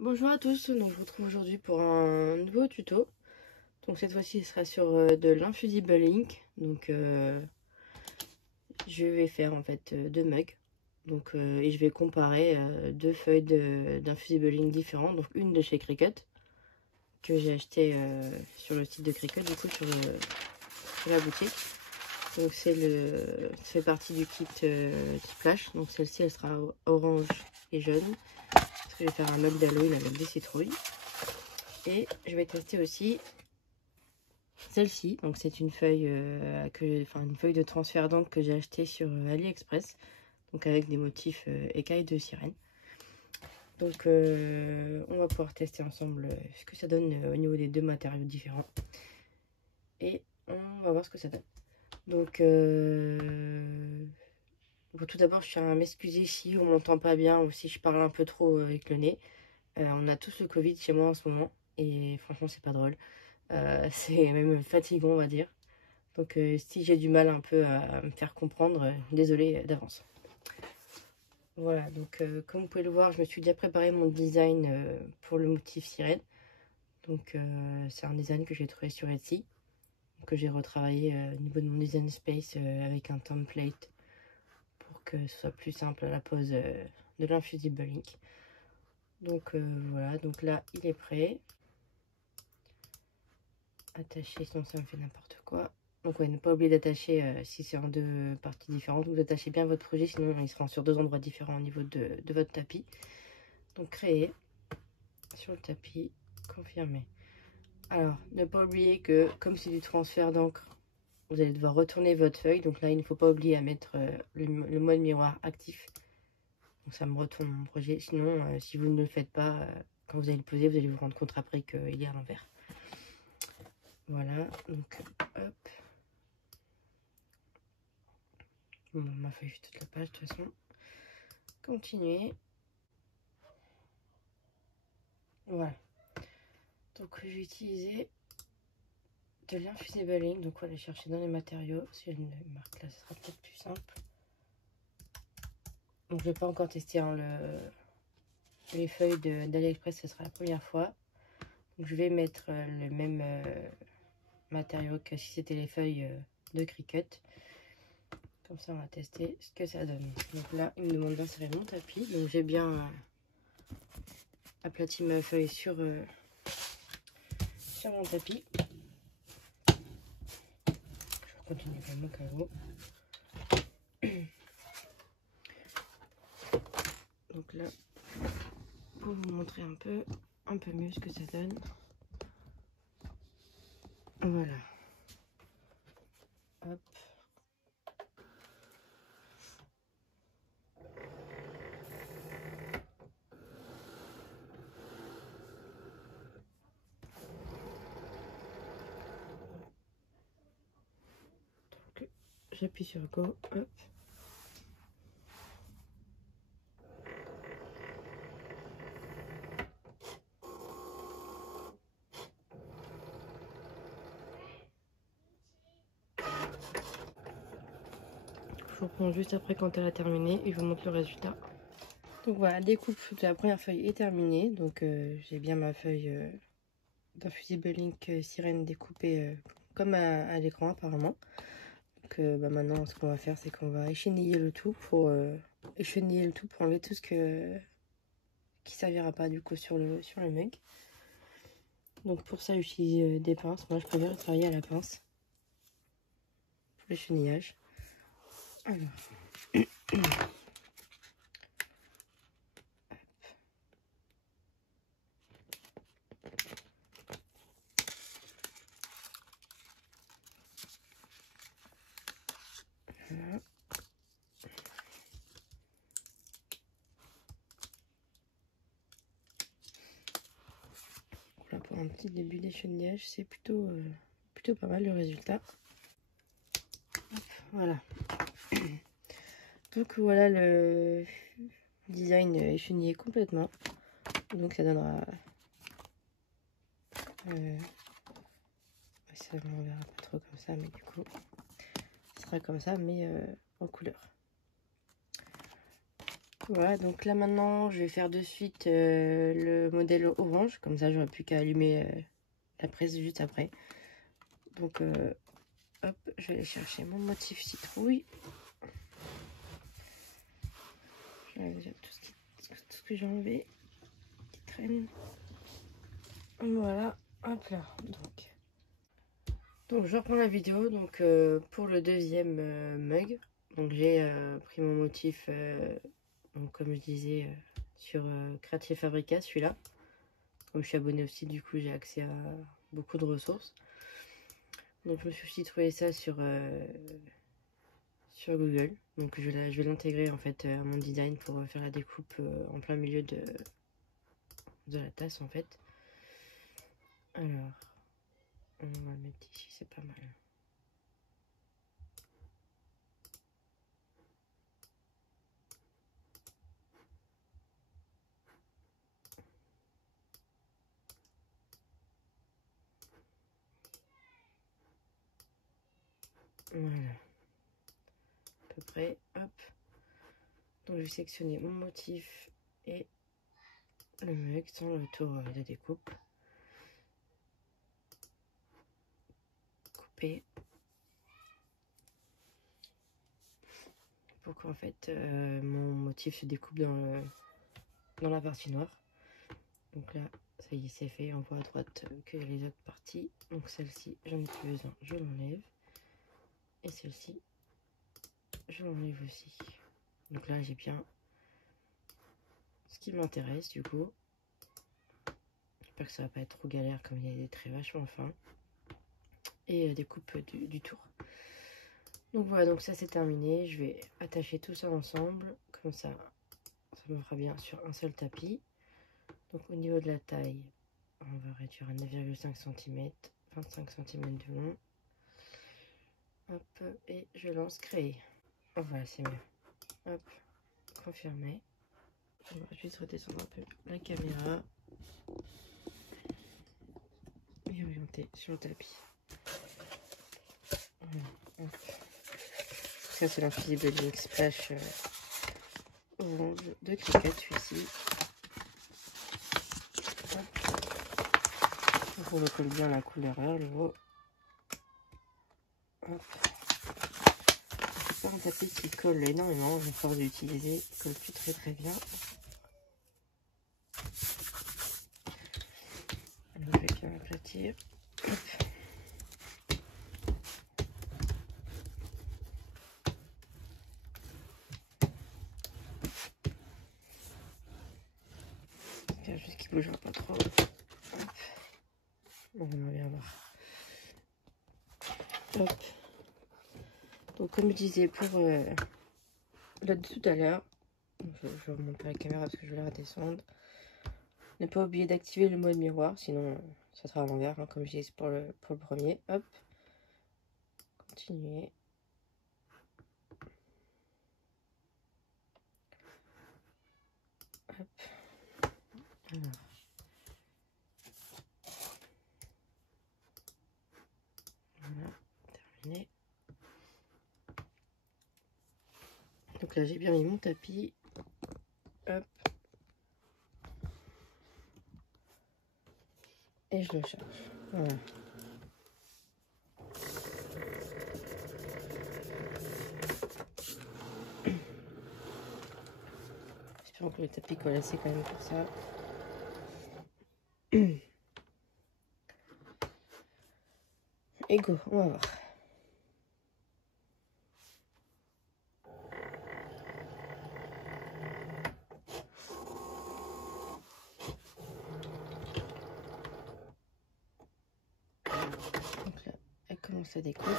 Bonjour à tous, donc je vous retrouve aujourd'hui pour un nouveau tuto. Donc cette fois-ci, il sera sur de l'infusible ink. Donc je vais faire en fait deux mugs. Donc et je vais comparer deux feuilles d'infusible ink différents. Donc une de chez Cricut que j'ai acheté sur le site de Cricut, du coup sur la boutique. Donc ça fait partie du kit type flash. Donc celle-ci, elle sera orange et jaune. Parce que je vais faire un mug d'Halloween avec des citrouilles. Et je vais tester aussi celle-ci. Donc c'est une feuille une feuille de transfert d'encre que j'ai acheté sur AliExpress. Donc avec des motifs écailles de sirène. Donc on va pouvoir tester ensemble ce que ça donne au niveau des deux matériaux différents. Et on va voir ce que ça donne. Donc tout d'abord, je tiens à m'excuser si on m'entend pas bien ou si je parle un peu trop avec le nez. On a tous le Covid chez moi en ce moment. Et franchement, c'est pas drôle. C'est même fatigant, on va dire. Donc si j'ai du mal un peu à me faire comprendre, désolée d'avance. Voilà, donc comme vous pouvez le voir, je me suis déjà préparé mon design pour le motif sirène. Donc c'est un design que j'ai trouvé sur Etsy, que j'ai retravaillé au niveau de mon design space avec un template pour que ce soit plus simple à la pose de l'infusible ink. Donc voilà, donc là il est prêt. Attacher, sinon ça me fait n'importe quoi. Donc ouais, ne pas oublier d'attacher si c'est en deux parties différentes. Vous attachez bien votre projet, sinon il sera sur deux endroits différents au niveau de votre tapis. Donc créer sur le tapis, confirmer. Alors, ne pas oublier que comme c'est du transfert d'encre, vous allez devoir retourner votre feuille. Donc là, il ne faut pas oublier à mettre le mode miroir actif. Donc ça me retourne mon projet. Sinon, si vous ne le faites pas, quand vous allez le poser, vous allez vous rendre compte après qu'il est à l'envers. Voilà, donc hop. Bon, ma feuille fait toute la page de toute façon. Continuer. Voilà. Donc je vais utiliser de l'infusible ink. Donc on va aller chercher dans les matériaux. Si j'ai une marque là, ce sera peut-être plus simple. Donc je vais pas encore tester hein, les feuilles d'AliExpress, ce sera la première fois. Donc je vais mettre le même matériau que si c'était les feuilles de Cricut. Comme ça on va tester ce que ça donne. Donc là il me demande d'insérer mon tapis. Donc j'ai bien aplati ma feuille sur mon tapis. Je continue comme mon carreau. Donc là, pour vous montrer un peu mieux ce que ça donne. Voilà. Hop. Donc j'appuie sur Go. Hop. Je vous reprends juste après quand elle a terminé et je vous montre le résultat. Donc voilà, découpe de la première feuille est terminée. Donc j'ai bien ma feuille d'infusible ink sirène découpée comme à l'écran apparemment. Donc maintenant ce qu'on va faire c'est qu'on va écheniller le tout pour enlever tout ce qui servira pas du coup sur le mug. Donc pour ça j'utilise des pinces. Moi je préfère travailler à la pince pour le chenillage. Alors. Voilà. Voilà pour un petit début d'échenillage, c'est plutôt pas mal le résultat. Hop, voilà. Donc voilà le design échenillé complètement. Donc ça donnera... ça on verra pas trop comme ça, mais du coup, ce sera comme ça, mais en couleur. Voilà, donc là maintenant, je vais faire de suite le modèle orange, comme ça j'aurais plus qu'à allumer la presse juste après. Donc hop, je vais aller chercher mon motif citrouille. Déjà tout ce que j'ai enlevé qui traîne. Voilà, hop là. Donc je reprends la vidéo. Donc pour le deuxième mug, donc j'ai pris mon motif, donc comme je disais, sur Creative Fabrica, celui-là. Comme je suis abonnée au site, du coup j'ai accès à beaucoup de ressources. Donc je me suis aussi trouvé ça sur Google. Donc je vais l'intégrer en fait à mon design pour faire la découpe en plein milieu de la tasse en fait. Alors, on va le mettre ici, c'est pas mal. Voilà, à peu près, hop. Donc je vais sélectionner mon motif et le mug sans le tour de découpe. Couper. Pour qu'en fait mon motif se découpe dans la partie noire. Donc là, ça y est, c'est fait. On voit à droite que les autres parties. Donc celle-ci, j'en ai plus besoin, je l'enlève. Et celle-ci, je l'enlève aussi. Donc là, j'ai bien ce qui m'intéresse du coup. J'espère que ça va pas être trop galère comme il y a des traits vachement fins. Et découpe du tour. Donc voilà, donc ça c'est terminé. Je vais attacher tout ça ensemble. Comme ça me fera bien sur un seul tapis. Donc au niveau de la taille, on va réduire à 9,5 cm, 25 cm de long. Hop, et je lance créer. Oh, voilà, c'est mieux. Hop, confirmer. On va juste redescendre un peu la caméra. Et orienter sur le tapis. Voilà, ça c'est l'Invisible Ink Splash orange de Cricut, celui-ci. On recolle bien la couleur à l'eau. C'est pas un tapis qui colle énormément, je force d'utiliser, il colle plus très bien. Alors je vais bien aplatir. J'espère juste qu'il bougera pas trop. Hop. On va bien voir. Hop. Donc comme je disais pour le tout à l'heure, je remonte pas la caméra parce que je vais la redescendre. Ne pas oublier d'activer le mode miroir, sinon ça sera à l'envers, hein, comme je disais pour le premier. Hop. Continuer. Hop. Alors. Voilà, terminé. Donc là j'ai bien mis mon tapis. Hop. Et je le charge. Voilà. J'espère que le tapis colle assez quand même pour ça. Et go, on va voir. Donc là, elle commence à découper.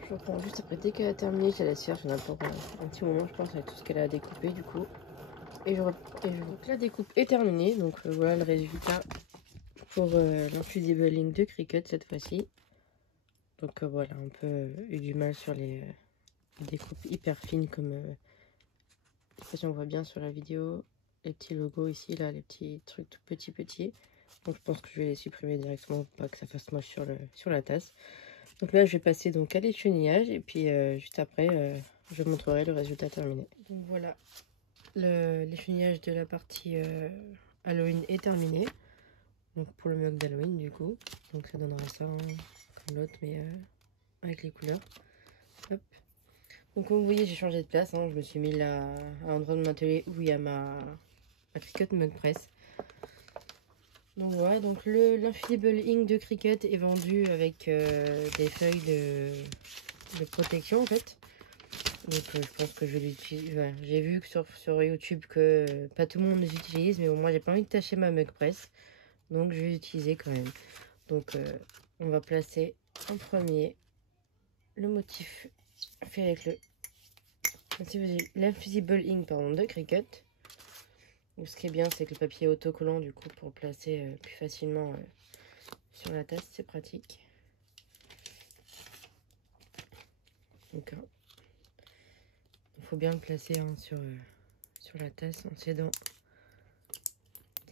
Je reprends juste après, dès qu'elle a terminé, je la laisse faire, j'en ai pour un petit moment, je pense, avec tout ce qu'elle a découpé du coup. Et je donc la découpe est terminée, donc voilà le résultat pour l'Invisible Ink de Cricut cette fois-ci. Donc voilà, un peu eu du mal sur les découpes hyper fines comme on voit bien sur la vidéo. Les petits logos ici, là, les petits trucs tout petits. Donc je pense que je vais les supprimer directement pour pas que ça fasse moche sur la tasse. Donc là je vais passer donc à l'échenillage et puis juste après je montrerai le résultat terminé. Donc voilà, l'échenillage de la partie Halloween est terminé. Donc pour le mug d'Halloween du coup. Donc ça donnera ça hein, comme l'autre mais avec les couleurs. Hop. Donc comme vous voyez j'ai changé de place. Hein. Je me suis mis là à l'endroit de ma télé où il y a ma Cricut Mug Press. Donc voilà, donc l'Infinable Ink de Cricut est vendu avec des feuilles de protection en fait. Donc je pense que je l'utilise. Voilà. J'ai vu que sur YouTube que pas tout le monde les utilise, mais bon, moi j'ai pas envie de tâcher ma Mug Press. Donc je vais l'utiliser quand même. Donc on va placer en premier le motif fait avec l'Invisible Ink de Cricut. Donc, ce qui est bien, c'est que le papier est autocollant du coup pour le placer plus facilement sur la tasse, c'est pratique. Donc il faut bien le placer hein, sur la tasse en s'aidant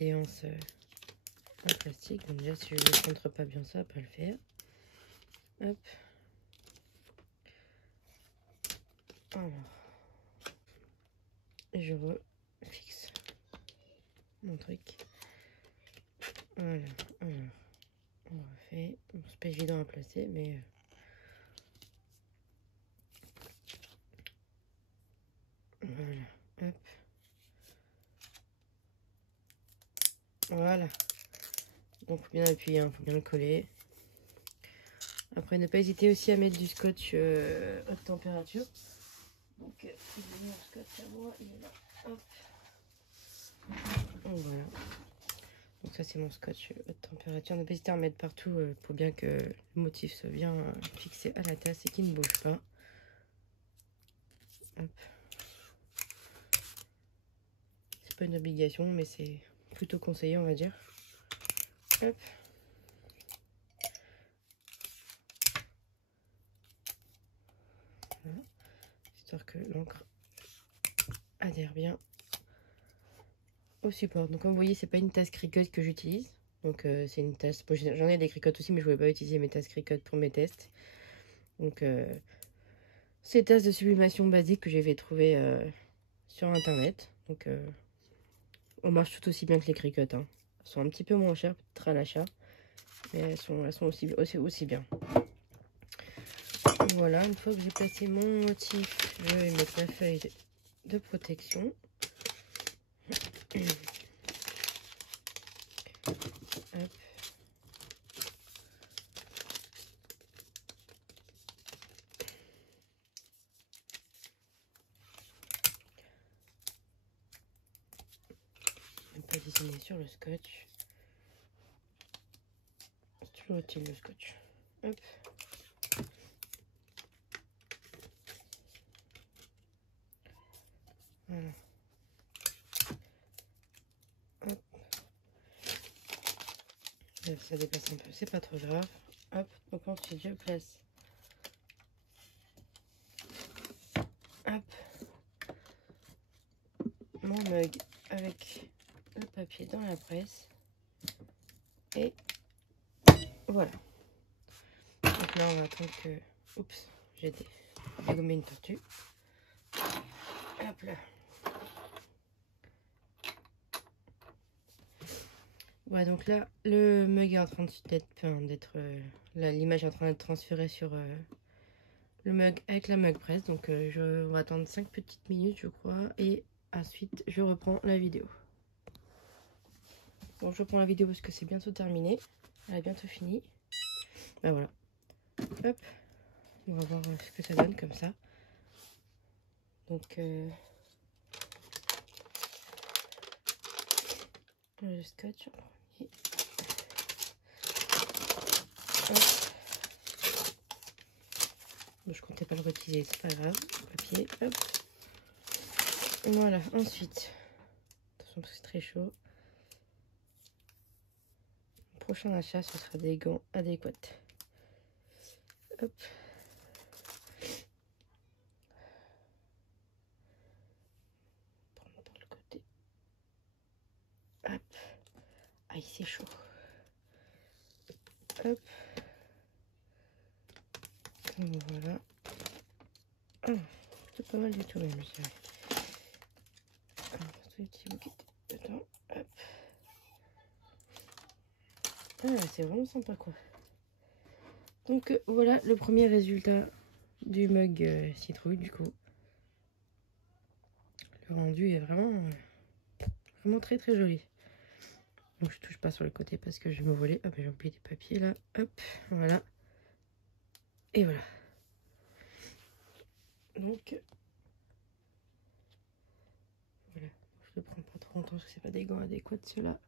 des anses en plastique. Donc déjà si je ne montre pas bien ça, pas le faire. Hop. Alors. Et je refixe mon truc. Voilà. Alors, on refait. Bon, c'est pas évident à placer, mais voilà. Hop. Voilà. Donc faut bien appuyer, hein, faut bien le coller. Après, ne pas hésiter aussi à mettre du scotch haute température. Donc, mon scotch à moi, il est là. Hop. Donc, voilà. Donc ça, c'est mon scotch haute température. Ne pas hésiter à en mettre partout pour bien que le motif soit bien fixé à la tasse et qu'il ne bouge pas. Hop. C'est pas une obligation, mais c'est plutôt conseillé, on va dire. Hop. Voilà. Histoire que l'encre adhère bien au support. Donc comme vous voyez, c'est pas une tasse Cricut que j'utilise. Donc c'est une tasse, bon, j'en ai des Cricut aussi, mais je voulais pas utiliser mes tasses Cricut pour mes tests. Donc c'est des tasses de sublimation basique que j'avais trouvé sur internet. Donc on marche tout aussi bien que les Cricut. Hein. Elles sont un petit peu moins chères peut-être à l'achat, mais elles sont aussi bien. Voilà, une fois que j'ai placé mon motif, je vais mettre ma feuille de protection. Hop. Ne pas dessiner sur le scotch. C'est toujours utile le scotch. Hop. Voilà. Hop. Ça dépasse un peu, c'est pas trop grave. Hop, donc ensuite je place. Hop. Mon mug avec le papier dans la presse. Et voilà. Donc là on va attendre que... Oups, j'ai dégommé une tortue. Hop là. Ouais, donc là, le mug est en train d'être... l'image est en train d'être transférée sur le mug avec la mug presse. Donc on va attendre 5 petites minutes, je crois. Et ensuite, je reprends la vidéo. Bon, je reprends la vidéo parce que c'est bientôt terminé. Elle est bientôt finie. Ben voilà. Hop. On va voir ce que ça donne comme ça. Donc... le scotch en premier. Bon, je comptais pas le réutiliser, c'est pas grave. Papier, hop. Voilà, ensuite. Attention parce que c'est très chaud. Le prochain achat, ce sera des gants adéquats. Hop. Prendre par le côté. Hop. Aïe, c'est chaud. Hop. Donc voilà. Ah, c'est pas mal du tout même, je dirais. Un petit bouquet dedans. Hop. Ah, c'est vraiment sympa quoi. Donc voilà le premier résultat du mug citrouille du coup. Le rendu est vraiment très très joli. Donc je touche pas sur le côté parce que je vais me voler. Hop, j'ai oublié des papiers là. Hop, voilà. Et voilà. Donc voilà. Je ne prends pas trop longtemps parce que c'est pas des gants adéquats ceux-là.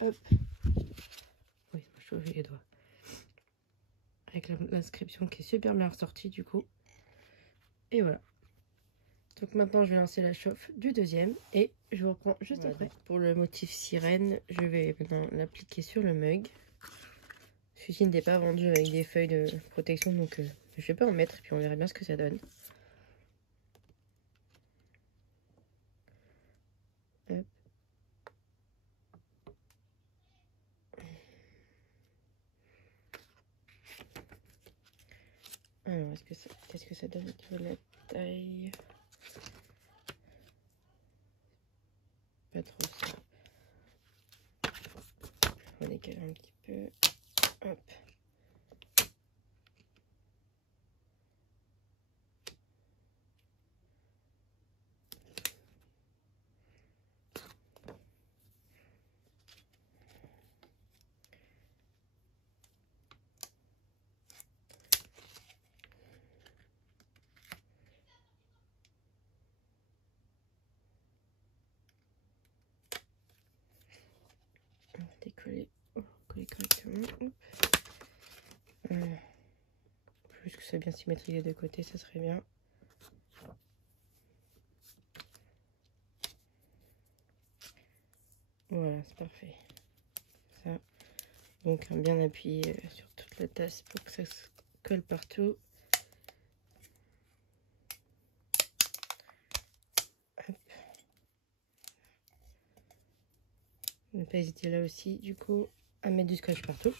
Hop. Oui, je chauffe les doigts. Avec l'inscription qui est super bien ressortie du coup. Et voilà. Donc maintenant je vais lancer la chauffe du deuxième et je vous reprends juste après. Pour le motif sirène, je vais maintenant l'appliquer sur le mug. Celui-ci n'était pas vendu avec des feuilles de protection, donc je vais pas en mettre et puis on verra bien ce que ça donne. Hop. Alors, qu'est-ce que ça donne au niveau de la taille? Pas trop ça. On va décaler un petit peu. Hop. On va décoller. Oh, coller correctement. Plus que ça bien symétrique des deux côtés, ça serait bien. Voilà, c'est parfait. Ça. Donc bien appuyer sur toute la tasse pour que ça se colle partout. Hop. Ne pas hésiter là aussi du coup à mettre du scotch partout.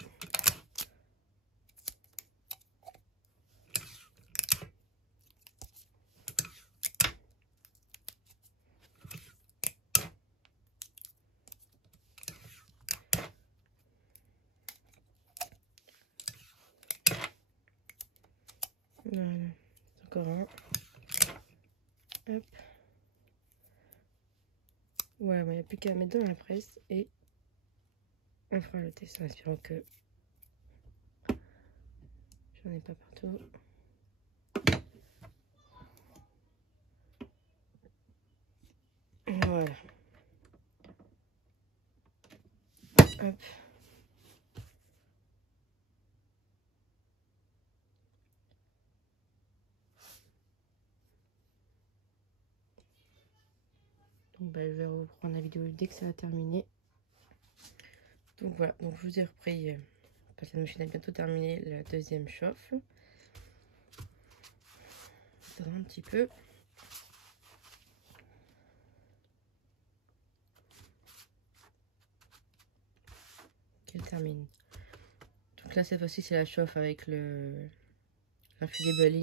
Voilà, encore un. Hop. Voilà, il n'y a plus qu'à mettre dans la presse et on fera le test en espérant que j'en ai pas partout. Voilà. Hop. Donc bah, je vais reprendre la vidéo dès que ça va terminer. Donc voilà, donc je vous ai repris parce que la machine a bientôt terminé la deuxième chauffe. Un petit peu. Qu'elle termine. Donc là cette fois-ci c'est la chauffe avec l'infusible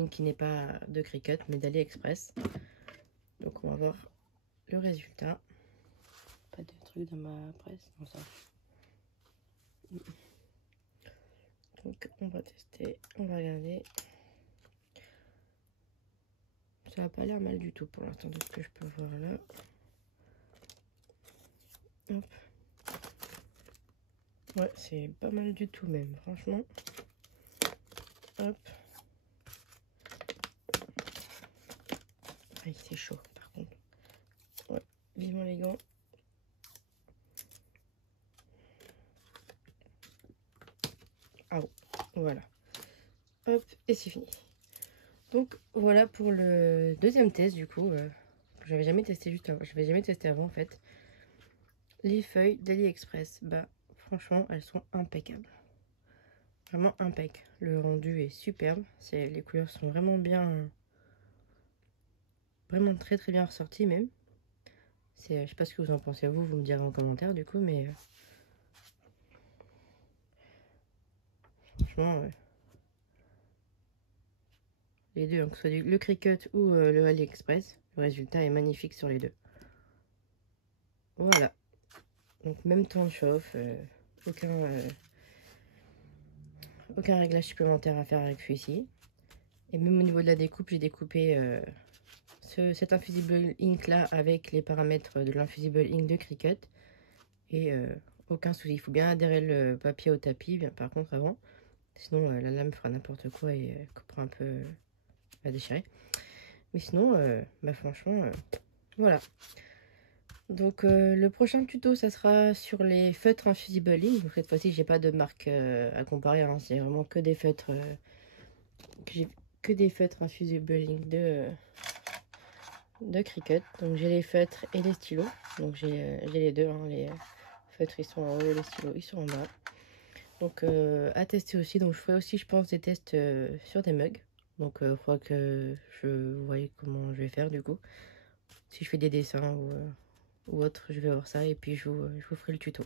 qui n'est pas de Cricut mais d'AliExpress. Donc on va voir le résultat. Pas de truc dans ma presse, non ça. Donc on va tester, on va regarder. Ça n'a pas l'air mal du tout pour l'instant de ce que je peux voir là. Hop. Ouais, c'est pas mal du tout même, franchement. Hop. Ah, c'est chaud par contre. Ouais, vivement les gants. Ah bon, voilà. Hop, et c'est fini. Donc voilà pour le deuxième test du coup. J'avais jamais testé juste avant. Je n'avais jamais testé avant en fait. Les feuilles d'AliExpress. Bah franchement elles sont impeccables. Vraiment impeccable. Le rendu est superbe. Les couleurs sont vraiment bien. Vraiment très très bien ressorties même. Je sais pas ce que vous en pensez vous me direz en commentaire du coup, mais franchement, les deux, hein, que ce soit le Cricut ou le AliExpress, le résultat est magnifique sur les deux. Voilà. Donc même temps de chauffe, aucun réglage supplémentaire à faire avec celui-ci. Et même au niveau de la découpe, j'ai découpé cet Infusible Ink là avec les paramètres de l'Infusible Ink de Cricut. Et aucun souci, il faut bien adhérer le papier au tapis, bien, par contre avant. Sinon la lame fera n'importe quoi et coupera un peu à déchirer. Mais sinon, bah franchement, voilà. Donc le prochain tuto, ça sera sur les feutres Infusible Ink. Donc cette fois-ci, j'ai pas de marque à comparer, hein. C'est vraiment que des feutres Infusible Ink de Cricut. Donc j'ai les feutres et les stylos. Donc j'ai les deux, hein. Les feutres ils sont en haut, les stylos ils sont en bas. Donc à tester aussi. Donc je ferai aussi, je pense, des tests sur des mugs. Donc il faudra que je voie comment je vais faire du coup. Si je fais des dessins ou autre, je vais voir ça et puis je vous ferai le tuto.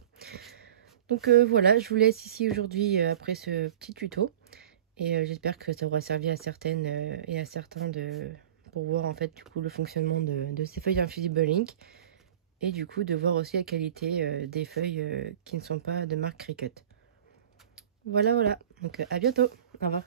Donc voilà, je vous laisse ici aujourd'hui après ce petit tuto. Et j'espère que ça aura servi à certaines et à certains pour voir en fait du coup le fonctionnement de ces feuilles Infusible Ink. Et du coup de voir aussi la qualité des feuilles qui ne sont pas de marque Cricut. Voilà, voilà. Donc à bientôt. Au revoir.